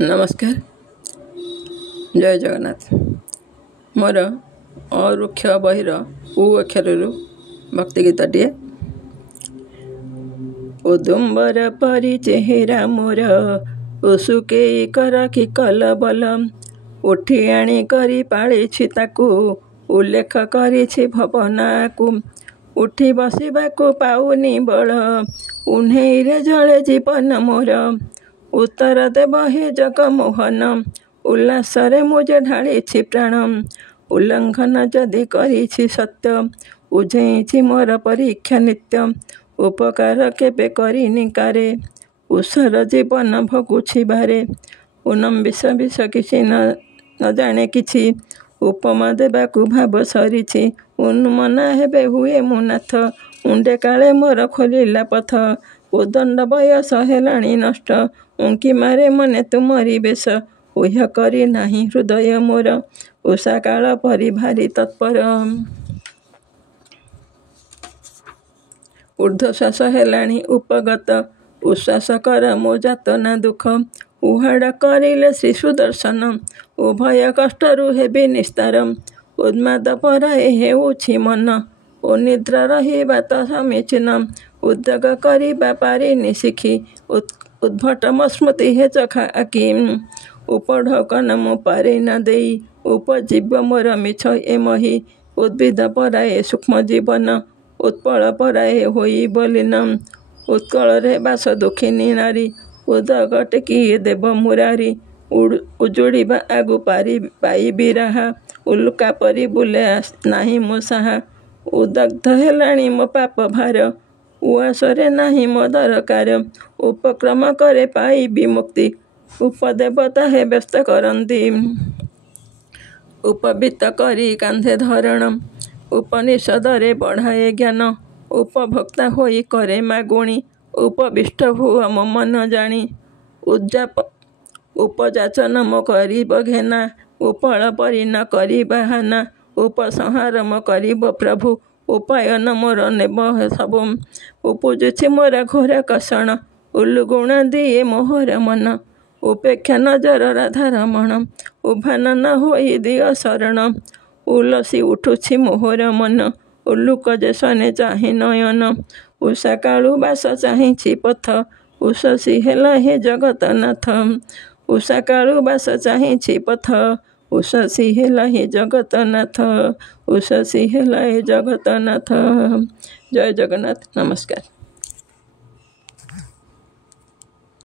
नमस्कार। जय जगन्नाथ। मोर अरुक्ष बहिर उ अक्षर भक्ति गीतटिए। उदुम्बर परि चेहेरा मोर उसुके कर कि कलबल उठी आणी करी पाळिछि ताकू उल्लेख करिछि भवनाकू उठी बसिबाकू पाउनी बळ उन्हेईरे जळे जीवन मोर उत्तर देव हे जगमोहन उल्लासरे मुझे ढाळिछि प्राण उल्लंघन जदि करिछि सत्य उझेइछि मोर परीक्षा नित्य उपकार केबे करिनि कारे उषर जीवन भोगुछि बारे उनम विष विष किछि न जाने किछि उपमा देबाकू भाव सरिछि उन्मना हेबे हुए मुनाथ उंडे काले मोर खोलिला पथ उदंड बयस हेलाणी नष्ट उंकी मारे मने तुमरी बेश उह्य करी नाही हृदय मोर उषा काल परि भारी तत्पर ऊर्ध्वश्वास हेलाणी उपगत उश्वास कर मो जातना दुख उहाड़ा करिले श्री सुदर्शन उभय कष्टरु हेबि निस्तार उन्माद पराए हेउछि मन ओ निद्रा रहिबा त समीचीन उद्योग करिबा पारिनि शिखी उद्भटम स्मृति हे चखा आखि उपढकन मो पारि न देई उपजीव मोर मिछ एमहि उद्भिद पराए सूक्ष्म जीवन उत्पल पराए होई बोलिन उत्कଳରେ बास दुखिनी नारी उदग टेकी देव मुरारी उजुड़िबा आगु पारि पाइबि राहा उल्का परि बुले नाही मो साहा उदग्ध हेलाणी मो पाप भार उआसरे नाही मो दरकार उपक्रम करे पाइबि मुक्ति उपदेवता हे व्यस्त करन्ति उपवित्त करी कांधे धरण उपनिषदरे बढ़ाए ज्ञान उपभोक्ता होई करे मागुणी उपविष्ट हुआ मो मन जानी उपजाचन मो करिब घेना उपल परि न करी बाहाना उपसंहार मो करिब प्रभु उपायन मोर नेब सबु उपजुछि मोर घोर कषण उल्लुगुण दिए मोहर मन उपेक्षा नजर राधा रमण उभान न होई दिय शरण उलसी उठुछि मोहर मन उल्लुक जेसने चाहि नयन उषा काळू बास चाहिछि पथ उषसी हेला हे जगतनाथ उषा काळू बास चाहिछि पथ उषसी हेला हे जगतनाथ उषसी हेला हे जगतनाथ। जय जगन्नाथ। नमस्कार।